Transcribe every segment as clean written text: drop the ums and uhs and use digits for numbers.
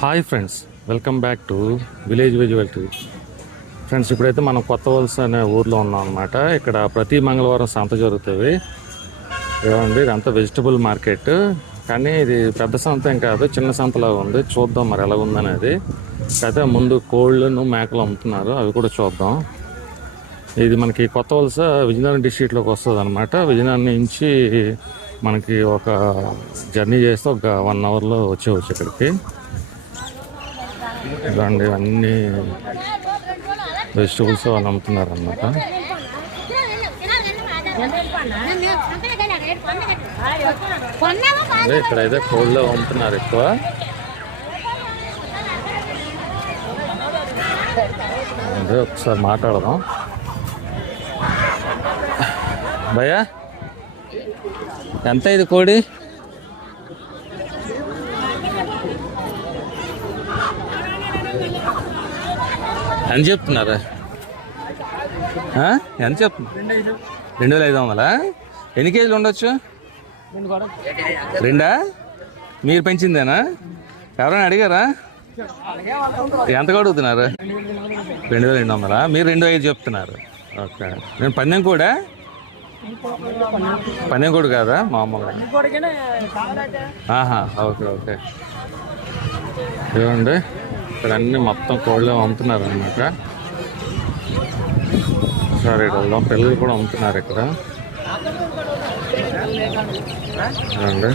Hi friends, welcome back to village vegetary. Friends, ఇప్పుడైతే మనం కొత్త వలస అనే ఊర్లో ఉన్నాం అనమాట. ఇక్కడ ప్రతి మంగళవారం సంత జరుగుతుంది. ఏమండి, ఇదంతా వెజిటబుల్ మార్కెట్, కానీ ఇది పెద్ద సంత ఏం కాదు, చిన్న సంతలాగా ఉంది. చూద్దాం మరి ఎలా ఉందనేది. అయితే ముందు కోళ్ళను మేకలు అమ్ముతున్నారు, అవి కూడా చూద్దాం. ఇది మనకి కొత్త వలస విజయనగరం డిస్ట్రిక్ట్లోకి వస్తుంది అనమాట. విజయనగరం నుంచి మనకి ఒక జర్నీ చేస్తే ఒక 1 అవర్లో వచ్చేవచ్చు ఇక్కడికి. ఇలాంటి అన్ని వెజిటబుల్స్ వాళ్ళు అమ్ముతున్నారు అన్నమాట. ఇక్కడైతే కోళ్ళు అమ్ముతున్నారు ఎక్కువ. అదే ఒకసారి మాట్లాడదాం. భయ్యా, ఎంత ఇది కోడి? ఎంత చెప్తున్నారా? ఎంత చెప్తున్నారు? 2500. ఎన్ని కేజీలు ఉండొచ్చు? 2? మీరు పెంచిందేనా? ఎవరైనా అడిగారా? ఎంత అడుగుతున్నారు? 2200. మీరు 2500 చెప్తున్నారు. ఓకే. నేను పందెం కూడా కాదా మామూలుగా? Okay okay. చూడండి, ఇక్కడ అన్ని మొత్తం కోళ్ళు అమ్ముతున్నారు అనమాట. సరే, వెళ్దాం. పిల్లలు కూడా అమ్ముతున్నారు ఇక్కడ. చూడండి,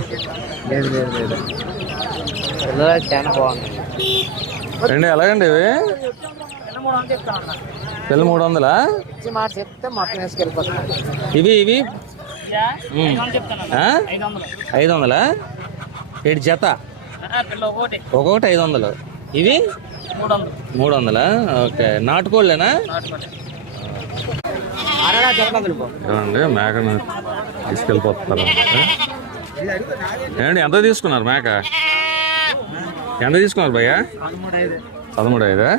రండి. ఎలాగండి ఇవి? పిల్లలు 300. ఇవి 500. ఏడు జత, ఒక్కొక్కటి 500. ఇవి 300. ఓకే. నాటుకోళ్ళేనా? ఏమండి, మేకను తీసుకెళ్ళిపోతారు. ఏమండి, ఎంత తీసుకున్నారు మేక? ఎంత తీసుకున్నారు భయ్యా? 13,500.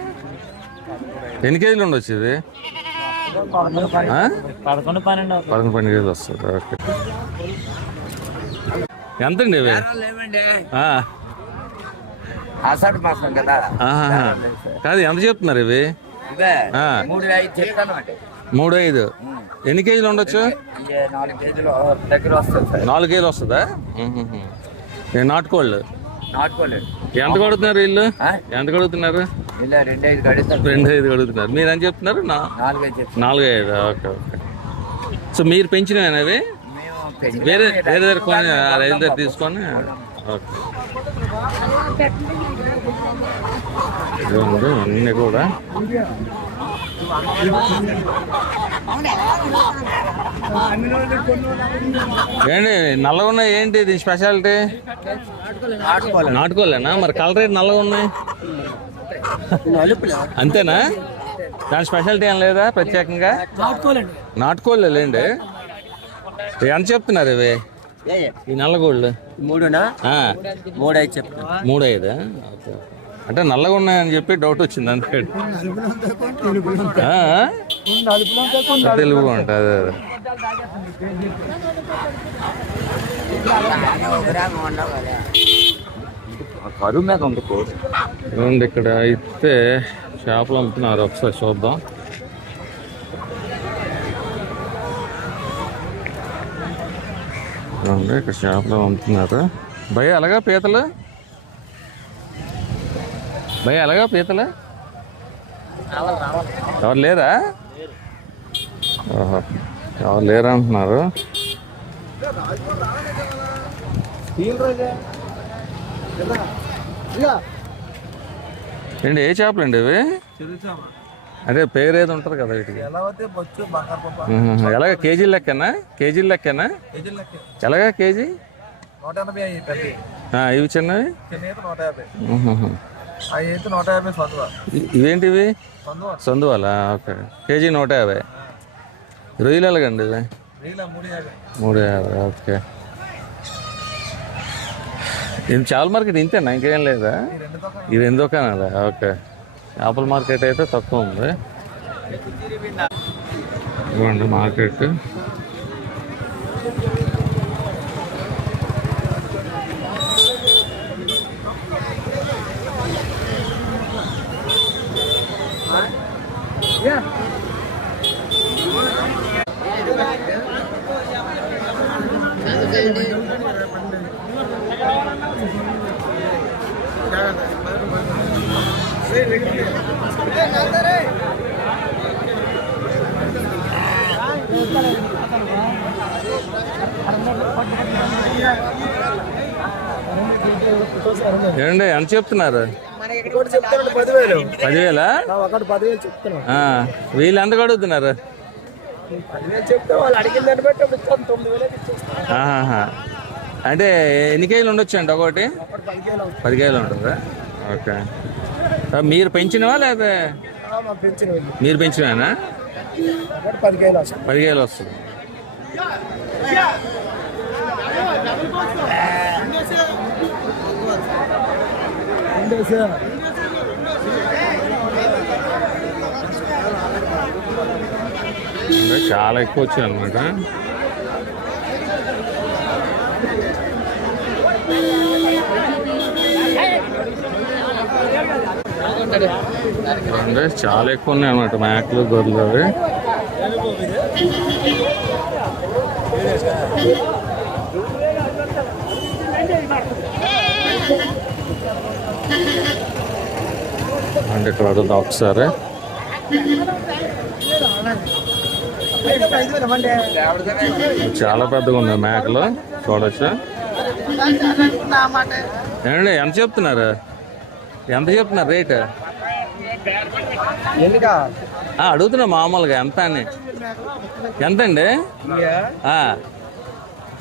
ఎన్ని కేజీలు ఉండొచ్చు ఇది? 11-12 కేజీలు వస్తుంది. ఓకే. ఎంతండి ఇవి? కాదు, ఎంత చెప్తున్నారు ఇవి? 3,500. ఎన్ని కేజీలు ఉండొచ్చు? 4 కేజీలు వస్తుందా? నాటుకోళ్ళు ఎంత కొడుతున్నారు వీళ్ళు? ఎంత కొడుతున్నారు? 2,500 అడుగుతున్నారు. మీరు ఎంత చెప్తున్నారు? 4,500. Okay okay. సో మీరు పెంచినవి అవి వేరే దగ్గర కొని రైతు దగ్గర తీసుకొని? ఓకే. అన్నీ కూడా ఏంటి నల్లగా ఉన్నాయి? ఏంటి ఇది స్పెషాలిటీ? నాటుకోలేనా? మరి కలర్ రేట్ నల్లగా ఉన్నాయి అంతేనా? దాని స్పెషాలిటీ ఏం లేదా ప్రత్యేకంగా? నాటుకోలేండి. ఎంత చెప్తున్నారు ఇవి ఈ నల్లగోళ్ళు? 3,500. ఓకే. అంటే నల్లగా ఉన్నాయని చెప్పి డౌట్ వచ్చింది అంతే. తెలుగు ఉంటుంది. అదే ఇక్కడ అయితే చేపలు అమ్ముతున్నారు. ఒకసారి చూద్దాం. ఇక్కడ చేపలు అమ్ముతున్నారు. భయ అలాగా పీతలు? భయ అలాగా పీతలు? ఎవరు లేరా? ఓహో, ఎవరు లేరా అంటున్నారు. ఏంటి, ఏ చేపలు అండి ఇవి? అదే పేరు ఏది ఉంటుంది కదా వీటికి? ఎలాగ కేజీల లెక్కనా? ఎలాగా కేజీ? ఇవి చిన్నవి ఇవేంటివి? సందువాలా? ఓకే. కేజీ 150. రొయ్యలు ఎలాగండి ఇవి? 350. ఓకే. ఇది చేపల మార్కెట్ ఇంతేనా? ఇంకేం లేదా? ఇది 2 దుకాణాలా? ఓకే. చేపల మార్కెట్ అయితే తక్కువ ఉంది. ఇవ్వండి మార్కెట్. ఏమండి ఎంత చెప్తున్నారు? 10,000. వీళ్ళు ఎంత అడుగుతున్నారు? అంటే ఎన్ని కేజీలు ఉండొచ్చు అండి ఒకటి? 10 కేజీలు ఉంటుందా? ఓకే. మీరు పెంచినవా లేదా? మీరు పెంచినవేనా? 10 కేజీలు వస్తుంది. చాలా ఎక్కువ వచ్చాయి అన్నమాట. అంటే చాలా ఎక్కువ ఉన్నాయి అన్నమాట మేకలు గొర్రెలు అవి. అంటే ఇక్కడ అడుగుతా ఒకసారి. చాలా పెద్దగా ఉన్నాయి మేకలు, చూడొచ్చు. ఏమండి ఎంత చెప్తున్నారు? రేట్? అడుగుతున్నా మామూలుగా ఎంత అని. ఎంతండి?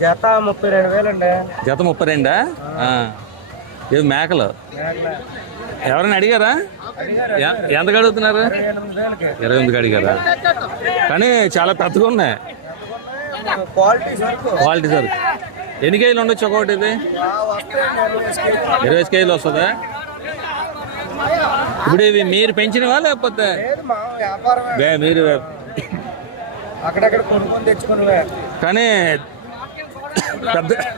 జత 32,000 అండి. జత 32? ఇది మేకలు. ఎవరైనా అడిగారా? ఎంతకు అడుగుతున్నారు? 28,000 అడిగారా? కానీ చాలా పెద్దగా ఉన్నాయి. Quality sir. ఎన్ని కేజీలు ఉండొచ్చు ఒకటి? ఇది 20 కేజీలు వస్తుందా? ఇప్పుడు ఇవి మీరు పెంచినవా లేకపోతే మీరు? కానీ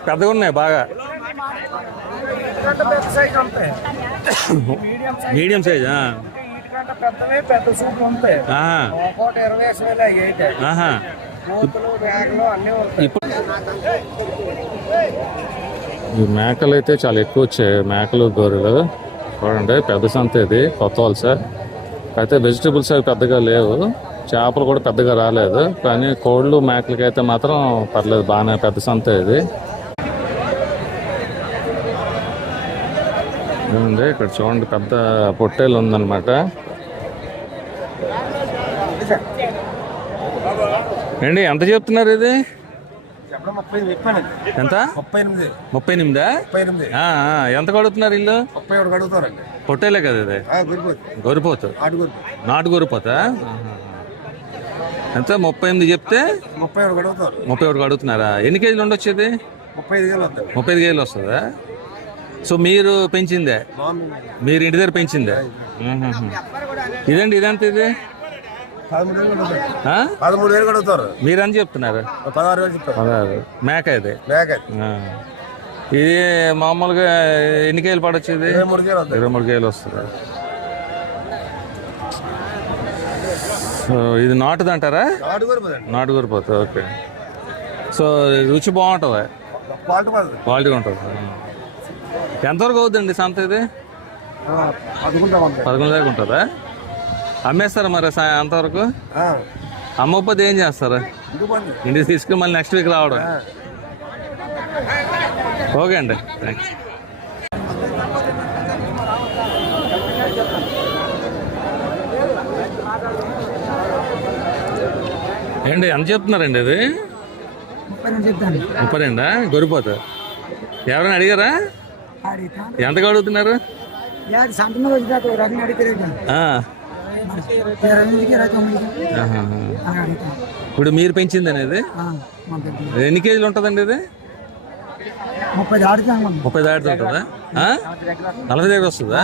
పెద్దగా ఉన్నాయి బాగా. Medium size. ఈ మేకలు అయితే చాలా ఎక్కువ వచ్చాయి. మేకలు గొర్రెలు చూడండి. పెద్ద సంత ఇది, కొత్త వలస. అయితే వెజిటబుల్స్ అవి పెద్దగా లేవు, చేపలు కూడా పెద్దగా రాలేదు. కానీ కోళ్ళు మేకలకి అయితే మాత్రం పర్లేదు, బాగానే పెద్ద సంత ఇది. ఏముంది ఇక్కడ చూడండి, పెద్ద పొట్టేలు ఉందన్నమాట. ఏంటి ఎంత చెప్తున్నారు ఇది? ఎంత? 38. ఎంత కడుగుతున్నారు ఇల్లు? పొట్టేలే కదా ఇది? గొరిపోతు, నాటు గొరిపోతా. ఎంత? 38 చెప్తే 31 అడుగుతున్నారా? ఎన్ని కేజీలు ఉండొచ్చేది? 35 కేజీలు వస్తుందా? సో మీరు పెంచిందే, మీరు ఇంటి దగ్గర పెంచిందే. ఇదండి, ఇదంత ఇది 13,000 అడుగుతారు. మీరని చెప్తున్నారు? 16 మేక ఇది. ఇది మామూలుగా ఎన్ని కేజీలు పడవచ్చు? ఇది 23 కేజీలు వస్తుంది. సో ఇది నాటుది అంటారా? నాటు గొరిపోతా. ఓకే. సో రుచి బాగుంటుంది, క్వాలిటీగా ఉంటుంది. ఎంతవరకు అవుతుందండి సంత ఇది? 11 దాకా ఉంటుందా? అమ్మేస్తారా మరి అంతవరకు? అమ్మకపోతే ఏం చేస్తారు? ఇంటికి తీసుకుని మళ్ళీ నెక్స్ట్ వీక్ రావడం. ఓకే అండి, థ్యాంక్స్. ఏంటి ఎంత చెప్తున్నారండి ఇది? 32 గొరిపోతా. ఎవరైనా అడిగారా? ఎంతగా అడుగుతున్నారు? ఇప్పుడు మీరు పెంచింది అనేది ఎన్ని కేజీలు ఉంటుందండి? ఇది 30 దాటుతుంటుందా? 40 దగ్గర వస్తుందా?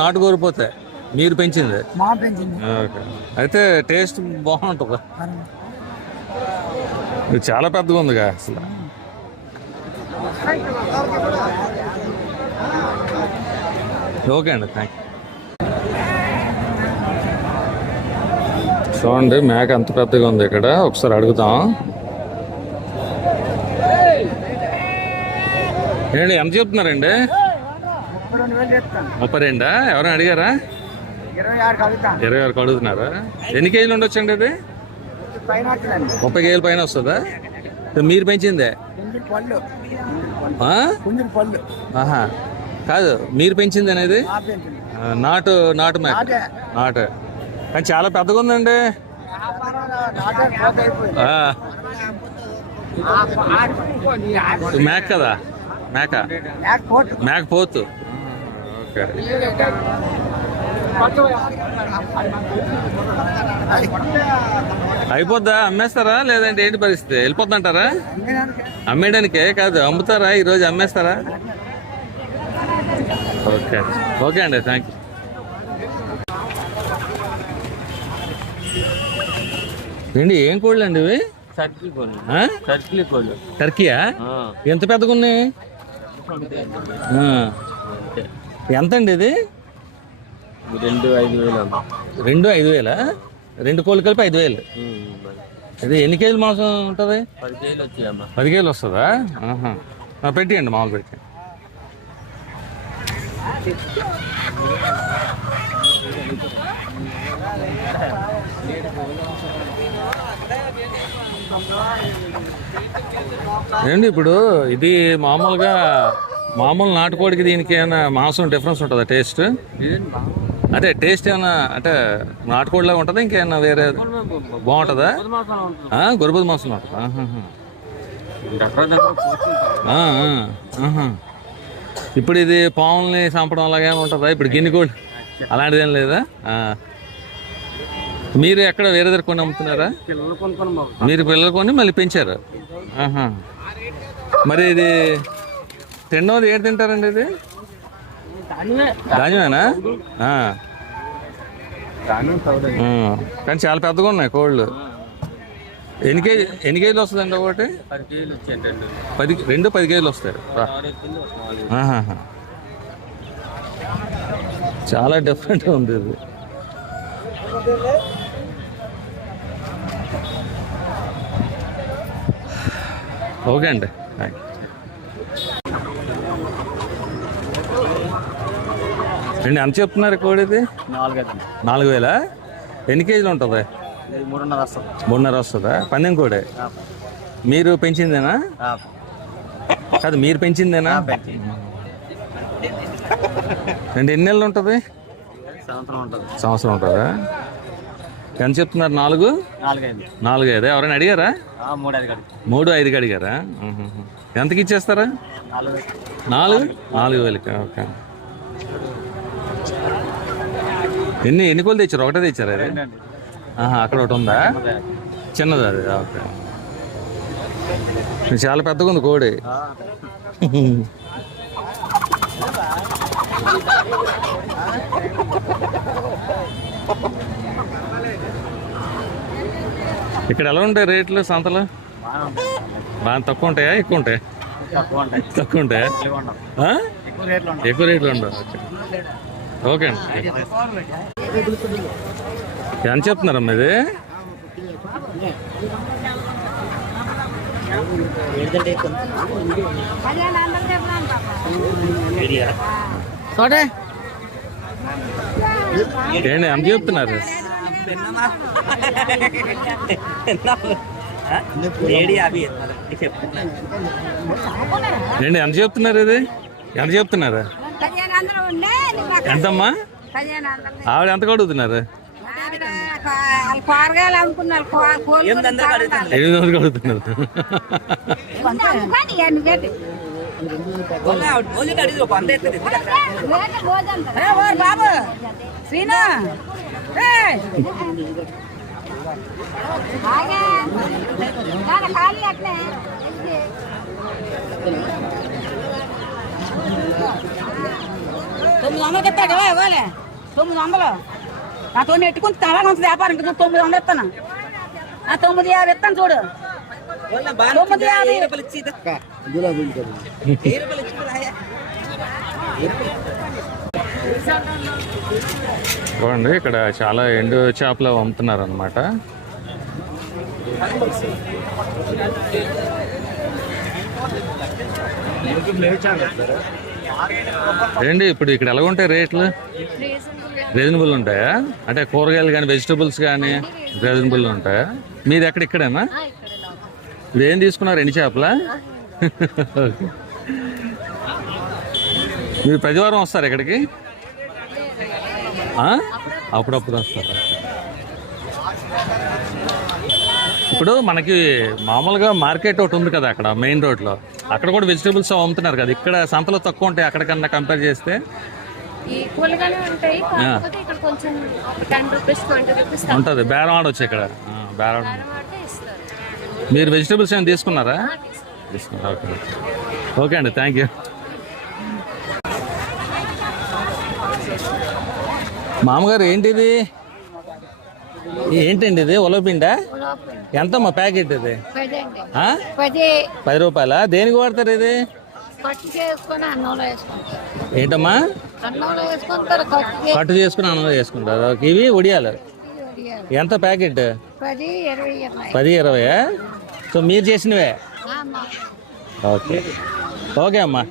నాటు కోరిపోతే మీరు పెంచింది. అయితే టేస్ట్ బాగుంటుందా? ఇది చాలా పెద్దగా ఉందిగా అసలు. ఓకే అండి, థ్యాంక్ యూ. చూడండి మేక ఎంత పెద్దగా ఉంది ఇక్కడ, ఒకసారి అడుగుతాం. ఏంటి ఎంత చెప్తున్నారండి? 32,000 చెప్తాను. 32 ఎవరైనా అడిగారా? 26 కలుగుతాను. 26 అడుగుతున్నారా? ఎన్ని కేజీలు ఉండొచ్చండి అది? పైన వస్తుందండి. 30 కేజీల పైన వస్తుందా? మీరు పెంచిందే? కుంజుడు పళ్ళు. ఆ? కుంజుడు పళ్ళు. ఆహా, కాదు మీరు పెంచింది అనేది పెంచింది. నాటు మేక నాటు, కానీ చాలా పెద్దగా ఉందండి. నాటే పోత అయిపోయింది. ఆ, మేక కదా, మేక పోతు. ఓకే, అయిపోద్దా? అమ్మేస్తారా లేదంటే ఏంటి పరిస్థితి? వెళ్ళిపోద్దంటారా? అమ్మేయడానికే కాదు, అమ్ముతారా ఈరోజు? అమ్మేస్తారా? ఓకే ఓకే అండి, థ్యాంక్ యూ. ఏంటి ఏం కోళ్ళు అండి ఇవి? టర్కీయా? ఎంత పెద్దగా ఉన్నాయి? ఎంత అండి ఇది? 2,5,000. 2 కోళ్ళు కలిపి 5,000. ఇది ఎన్ని కేజీలు మాంసం ఉంటుంది? 10 కేజీలు వస్తుందా? పెట్టియండి, మామూలు పెట్టి. ఏంటి ఇప్పుడు ఇది మామూలు నాటుకోడికి దీనికి ఏమైనా మాంసం డిఫరెన్స్ ఉంటుందా? టేస్ట్ అదే టేస్ట్ ఏమైనా అంటే నాటుకోడిలాగా ఉంటుందా ఇంకేమైనా వేరే బాగుంటుందా? గొర్రెబుద్ధి మాంసం ఉంటుందా? ఇప్పుడు ఇది పాముల్ని చంపడం అలాగే ఉంటుందా? ఇప్పుడు గిన్నె కోడి అలాంటిది ఏం లేదా? మీరు ఎక్కడ వేరే దగ్గర కొని అమ్ముతున్నారా? మీరు పిల్లలు కొని మళ్ళీ పెంచారు. మరి ఇది తిన్నది ఏడు తింటారండి? ఇది ధాన్యమేనా? కానీ చాలా పెద్దగా ఉన్నాయి కోళ్ళు. ఎన్ని కేజీలు వస్తుందండి ఒకటి? 10 కేజీలు వస్తాయి. చాలా డిఫరెంట్గా ఉంది ఇది. ఓకే అండి, ఎంత చెప్తున్నారు కోడిది? 4,000. ఎన్ని కేజీలు ఉంటుంది? 3.5 వస్తుందా? పందెం కోడే మీరు పెంచిందేనా? కాదు, మీరు పెంచిందేనా? ఎన్ని నెలలు ఉంటుంది? సంవత్సరం ఉంటుందా? ఎంత చెప్తున్నారు? 4,500. ఎవరైనా అడిగారా? 3,500 అడిగారా? ఎంతకి ఇచ్చేస్తారా? 4,000. ఓకే. ఎన్ని కోళ్ళు తెచ్చారు? ఒకటే తెచ్చారా? అది అక్కడ ఒకటి ఉందా? చిన్నది అది. ఓకే, చాలా పెద్దగా ఉంది కోడి. ఇక్కడ ఎలా ఉంటాయి రేట్లు సంతలు? బాగా తక్కువ ఉంటాయా ఎక్కువ ఉంటాయా? తక్కువ ఉంటాయా? ఎక్కువ రేట్లు ఉండవు. ఓకే అండి, ఎంత చెప్తున్నారమ్మా ఇది? ఏంటి ఎంత చెప్తున్నారు? ఏంటి ఎంత చెప్తున్నారు? ఇది ఎంత చెప్తున్నారు? ఎంతమ్మా? ఆవిడ ఎంత కడుగుతున్నారు? 800 కడుగుతున్నారు. బాబు శ్రీనా $900 ఇవ్వాలి. 900 నాతో ఎట్టుకుని తలా కొంత వ్యాపారం 900 ఇస్తాను. 950 ఇస్తాను చూడు. 950. చూడండి, ఇక్కడ చాలా ఎండు చేపలు అమ్ముతున్నారు అనమాట. ఏంటి ఇప్పుడు ఇక్కడ ఎలా ఉంటాయి రేట్లు? రీజనబుల్ ఉంటాయా? అంటే కూరగాయలు కానీ వెజిటబుల్స్ కానీ రీజనబుల్ ఉంటాయా? మీది ఎక్కడ ఇక్కడేనా? ఇదేం తీసుకున్నారు? ఎండి చేపలా? మీరు ప్రతివారం వస్తారు ఇక్కడికి? అప్పుడప్పుడు వస్తారా? ఇప్పుడు మనకి మామూలుగా మార్కెట్ ఒకటి ఉంది కదా అక్కడ మెయిన్ రోడ్లో, అక్కడ కూడా వెజిటేబుల్స్ అమ్ముతున్నారు కదా. ఇక్కడ సంతలో తక్కువ ఉంటాయి అక్కడికన్నా కంపేర్ చేస్తే? ఈక్వల్గానే ఉంటాయి, కాకపోతే ఇక్కడ కొంచెం 10 రూపీస్ 20 రూపీస్ ఉంటుంది. బేరం ఆడవచ్చు ఇక్కడ. బేరం ఆడితే ఇస్తారు. మీరు వెజిటేబుల్స్ ఏమైనా తీసుకున్నారా? తీసుకున్నారు. ఓకే ఓకే అండి, థ్యాంక్ యూ. మామగారు ఏంటిది? ఏంటండి ఇది? ఉలవపిండా? ఎంతమ్మా ప్యాకెట్ ఇది? 10 రూపాయలా? దేనికి వాడతారు ఇది? ఏంటమ్మా? కట్టు చేసుకుని అన్నం చేసుకుంటారు. ఇవి ఉడియాలు ఎంత ప్యాకెట్? 10-20. సో మీరు చేసినవే? ఓకే ఓకే అమ్మా.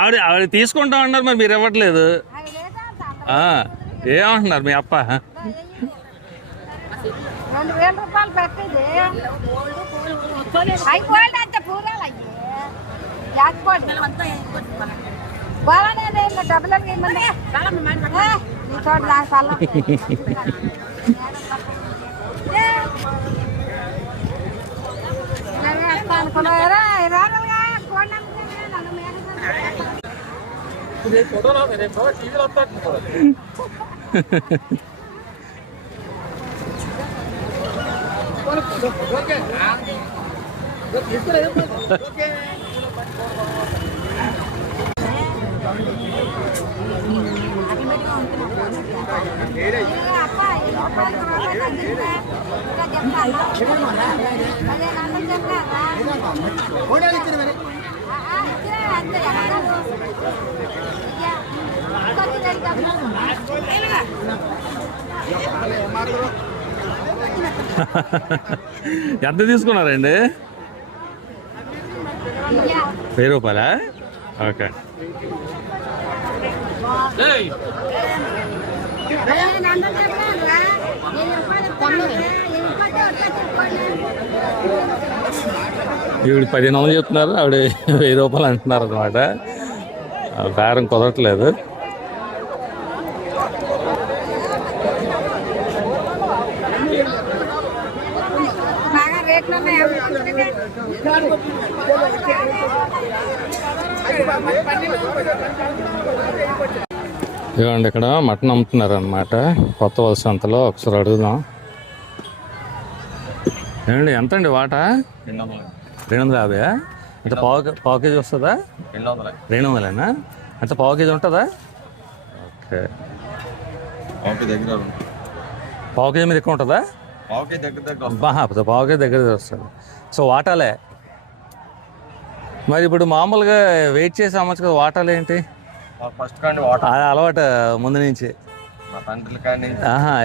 ఆవిడ తీసుకుంటా ఉన్నారు, మరి మీరు ఇవ్వట్లేదు. ఏమంటున్నారు మీ అప్ప? 2000 రూపాయలు పెట్టింది. డబ్బులు ఎంత తీసుకున్నారండి? 1000 రూపాయలా? ఓకే. ఈవిడ 1500 చెప్తున్నారు, ఆవిడ 1000 రూపాయలు అంటున్నారు అనమాట. బేరం కుదరట్లేదు. ఇదిగోండి ఇక్కడ మటన్ అమ్ముతున్నారు అనమాట కొత్త వలస సంతలో. ఒకసారి అడుగుదాం. ఏమండి ఎంత అండి వాటా? 250. అంటే పావు కేజీ వస్తుందా? 200. అంటే పావు కేజీ ఉంటుందా? ఓకే. పావు కేజీ మీద ఎక్కువ ఉంటుందా? పావు కేజీ దగ్గర వస్తుంది. సో వాటాలే. మరి ఇప్పుడు మామూలుగా వెయిట్ చేసి అమ్మచ్చు కదా, వాటాలు ఏంటి? అది అలవాటు ముందు నుంచి.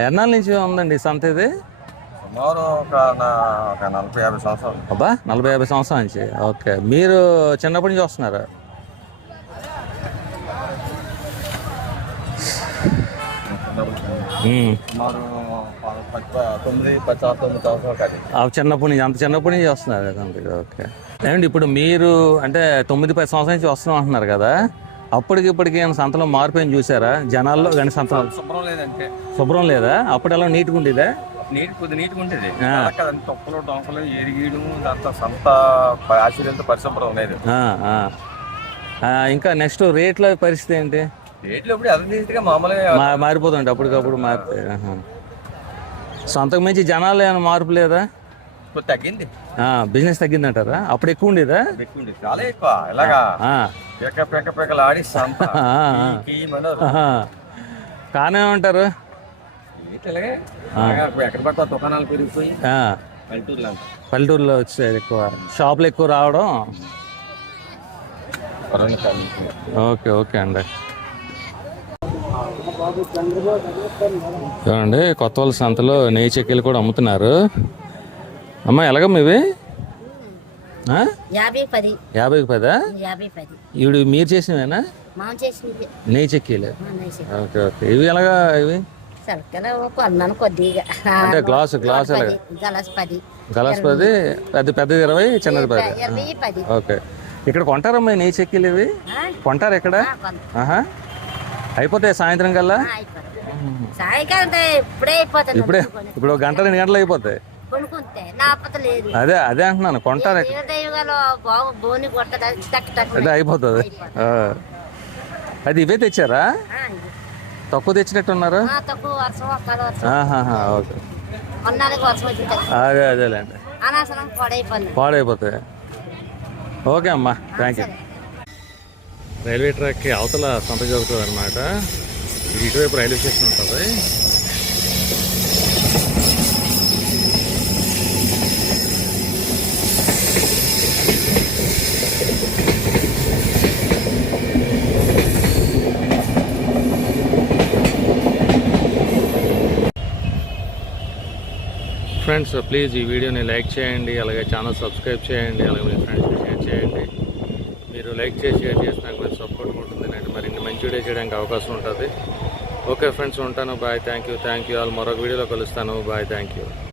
ఎన్నాళ్ళ నుంచి ఉందండి సంత ఇది? అబ్బా 40-50 సంవత్సరాల నుంచి. ఓకే. మీరు చిన్నప్పటి నుంచి వస్తున్నారా? చిన్నప్పటి నుంచి, అంత చిన్నప్పటి నుంచి వస్తున్నారు కదా. ఓకే. ఏమండి ఇప్పుడు మీరు అంటే 9-10 సంవత్సరాల నుంచి వస్తున్నాం అంటున్నారు కదా, అప్పటికి ఇప్పటికి సంతలో మార్పు ఏం చూసారా జనాల్లో? కానీ సంతలో శుభ్రం లేదా? అప్పుడు ఎలా నీట్గా ఉండేదా? నీట్గా ఉంటుంది. తొక్కలు డొంకలు ఎరిగీయడం దాంతో సంత ఆశ్చర్యంతో పరిశుభ్రం లేదు. ఇంకా నెక్స్ట్ రేట్ల పరిస్థితి ఏంటి? రేట్లు ఇప్పుడు అదే మామూలుగా మారిపోతుంటే అప్పటికప్పుడు మారిపోయి. సొంతకు మించి జనాలు ఏమైనా మార్పు లేదా? తగ్గింది. బిజినెస్ తగ్గిందంటారా? అప్పుడు ఎక్కువ ఉండేదా? చాలా ఎక్కువ. ఇలాగా పెక్కలు ఆడి సంత కానేమంటారు? ఎక్కడ పడతా దుకాణాలు పెరిగిపోయి పల్లెటూరులో వచ్చేది ఎక్కువ, షాపులు ఎక్కువ రావడం. ఓకే ఓకే అండి. చూడండి కొత్త వాళ్ళ సంతలో నెయ్యి చెక్కీలు కూడా అమ్ముతున్నారు. అమ్మ ఎలాగమ్మ ఇవి? 50 50కి 10? 50 ఇవి మీరు చేసినవేనా మనం చేసింది నెయ్యి చెక్కీలు? Okay okay. ఇవి ఎలాగా ఇవి? సరిగ్గా కొన్నాను కొద్దిగా అంటే గ్లాసు ఎలాగా? గలాస్ 10 గలాస్ 10, పెద్దది 20, చిన్నది 10. 10 ఓకే. ఇక్కడ కొంటారమ్మా ఈ నెయ్యి చెక్కీలు ఇవి? కొంటారు ఇక్కడ? ఆహా. అయిపోతాయి సాయంత్రం కల్లా? సాయంకాలం ఇప్పుడే అయిపోతుంది. ఇప్పుడు 1 గంట 2 గంటలు అయిపోతాయి. కొనుక్కుంటే లేకపోతే లేదు. అదే అంటున్నాను, కొంటారు. బాగు బోని కొట్టదు అదే అయిపోతుంది. అది ఇవే తెచ్చారా? తక్కువ తెచ్చినట్టున్నారు. తక్కువ వర్షం ఒక్కడు వర్షం ఆహాహా, ఓకే. కొన్నాళ్ళకి వర్షం వచ్చింది అదేలేండి, అనవసరం పాడైపోయింది. పాడైపోతాయి. ఓకే అమ్మా, థ్యాంక్ యూ. రైల్వే ట్రాక్కి అవతల సంత జరుగుతుంది అనమాట. ఇటువైపు రైల్వే స్టేషన్ ఉంటుంది. ఫ్రెండ్స్ ప్లీజ్ ఈ వీడియోని లైక్ చేయండి, అలాగే ఛానల్ సబ్స్క్రైబ్ చేయండి, అలాగే మీ ఫ్రెండ్స్కి షేర్ చేయండి. మీరు లైక్ చేసి షేర్ చేసి నాకు కొంచెం సపోర్ట్ ఉంటుంది, నేను మరిన్ని మంచి వీడియో చేయడానికి అవకాశం ఉంటుంది. ఓకే ఫ్రెండ్స్, ఉంటాను. Bye, thank you all. మరొక వీడియోలో కలుస్తాను. Bye, thank you.